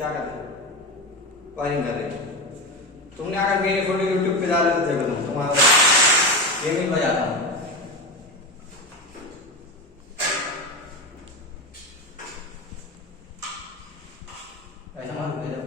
क्या कर रहे? वायरिंग कर रहे? तुमने अगर मेरी फोटो यूट्यूब पे डाला तो देखो तुम्हारा गेमिंग बजाता हूँ। ऐसा मालूम है जब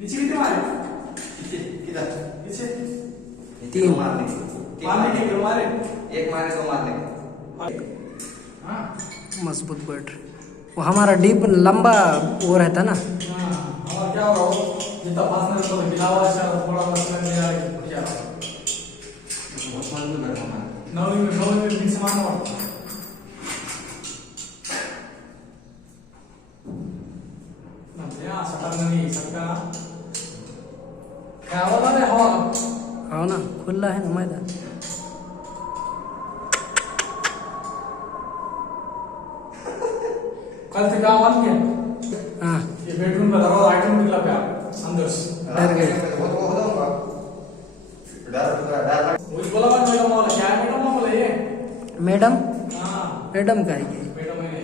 नीचे कितने मारे? पीछे किधर? पीछे तीन मारने मारने के मारे एक मारे दो मारने। हाँ मजबूत बैठ वो हमारा डीप लंबा वो रहता ना। और क्या हो जितना फासनर तो गिलावा से थोड़ा मसला नहीं आ रहा क्या बहुत मजबूत है हमारा। नवी में बीच समान हो ना सटर नहीं सकता क्या वाला है हवा हाँ ना खुला है ना मैदान। कल से क्या बन गया? हाँ ये बेडरूम का दरवाजा आइटम निकला क्या अंदर से डर गए। वो तो होगा डर वही बोला मैं मैडम वाला क्या है मैडम वाला ये मैडम हाँ मैडम का है मैडम है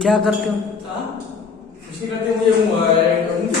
क्या करते हो? हाँ कुछ नहीं करते मुझे